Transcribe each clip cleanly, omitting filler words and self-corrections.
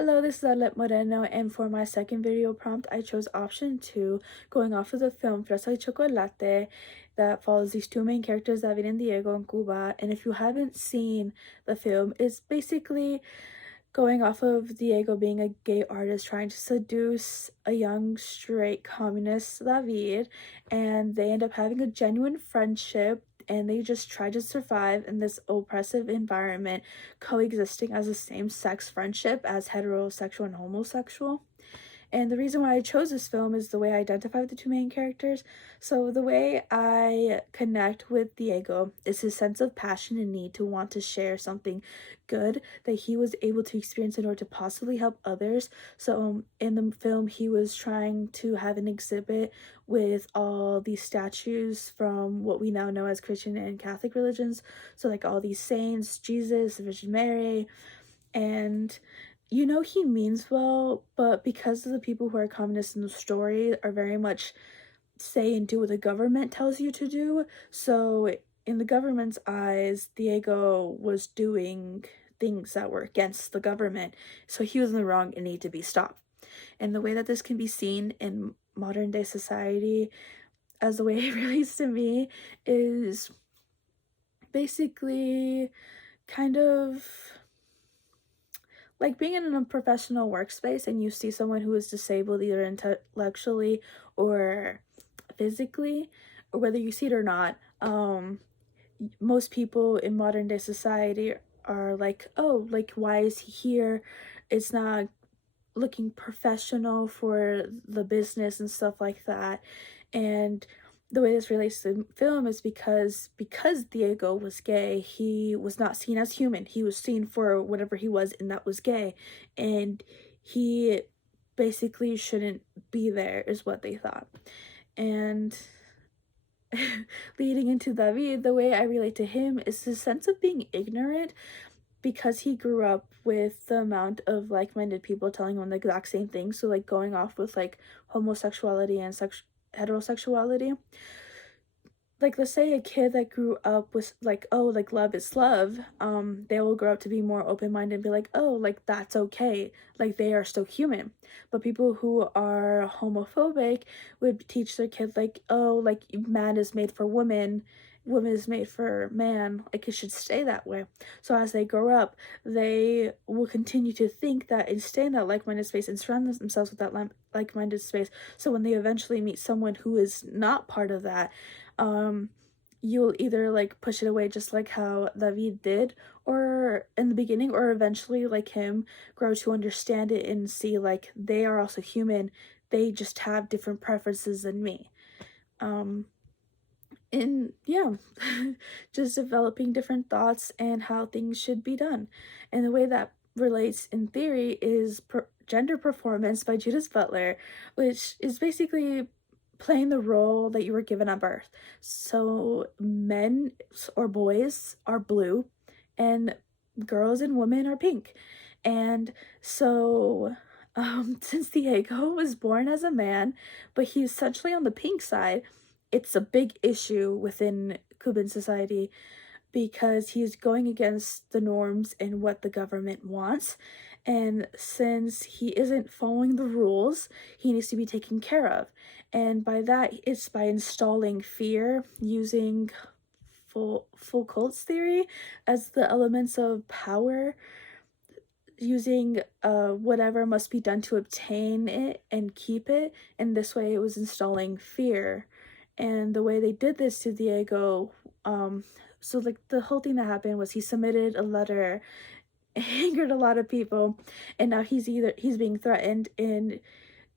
Hello, this is Arlet Moreno, and for my second video prompt, I chose option 2, going off of the film Fresa y Chocolate, that follows these two main characters, David and Diego, in Cuba. And if you haven't seen the film, it's basically going off of Diego being a gay artist trying to seduce a young straight communist David, and they end up having a genuine friendship, and they just try to survive in this oppressive environment, coexisting as a same-sex friendship as heterosexual and homosexual. And the reason why I chose this film is the way I identify with the two main characters. So the way I connect with Diego is his sense of passion and need to want to share something good that he was able to experience in order to possibly help others. So in the film, he was trying to have an exhibit with all these statues from what we now know as Christian and Catholic religions. So like all these saints, Jesus, the Virgin Mary, and he means well, but because of the people who are communists in the story are very much say and do what the government tells you to do, so in the government's eyes, Diego was doing things that were against the government, so he was in the wrong and needed to be stopped. And the way that this can be seen in modern day society, as the way it relates to me, is basically kind of like being in a professional workspace and you see someone who is disabled either intellectually or physically, or whether you see it or not, most people in modern day society are like, oh, like, why is he here? It's not looking professional for the business and stuff like that. And the way this relates to film is because Diego was gay, he was not seen as human. He was seen for whatever he was, and that was gay. And he basically shouldn't be there, is what they thought. And leading into David, the way I relate to him is the sense of being ignorant, because he grew up with the amount of like-minded people telling him the exact same thing. So like going off with like homosexuality and heterosexuality, like let's say a kid that grew up with like, oh, like love is love, they will grow up to be more open-minded and be like, oh, like that's okay, like they are still human. But people who are homophobic would teach their kid like, oh, like man is made for woman, woman is made for man, like it should stay that way. So as they grow up, they will continue to think that and stay in that like-minded space and surround themselves with that like-minded space. So when they eventually meet someone who is not part of that, you'll either like push it away just like how David did, or in the beginning, or eventually like him grow to understand it and see like they are also human, they just have different preferences than me. And yeah, just developing different thoughts and how things should be done. And the way that relates in theory is Gender Performance by Judith Butler, which is basically playing the role that you were given at birth. So men or boys are blue and girls and women are pink. And so since Diego was born as a man, but he's essentially on the pink side, it's a big issue within Cuban society because he's going against the norms and what the government wants. And since he isn't following the rules, he needs to be taken care of. And by that, it's by installing fear using Foucault's theory as the elements of power, using whatever must be done to obtain it and keep it. And this way, it was installing fear. And the way they did this to Diego, so like the whole thing that happened was he submitted a letter, angered a lot of people, and now he's being threatened, and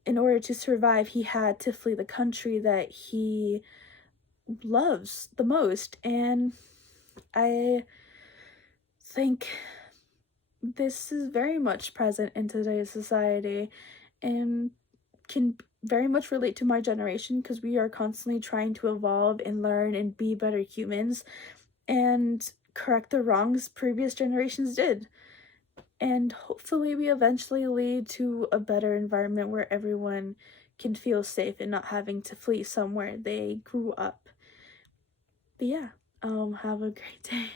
in order to survive he had to flee the country that he loves the most. And I think this is very much present in today's society and can very much relate to my generation, because we are constantly trying to evolve and learn and be better humans and correct the wrongs previous generations did. And hopefully we eventually lead to a better environment where everyone can feel safe and not having to flee somewhere they grew up. But yeah, have a great day.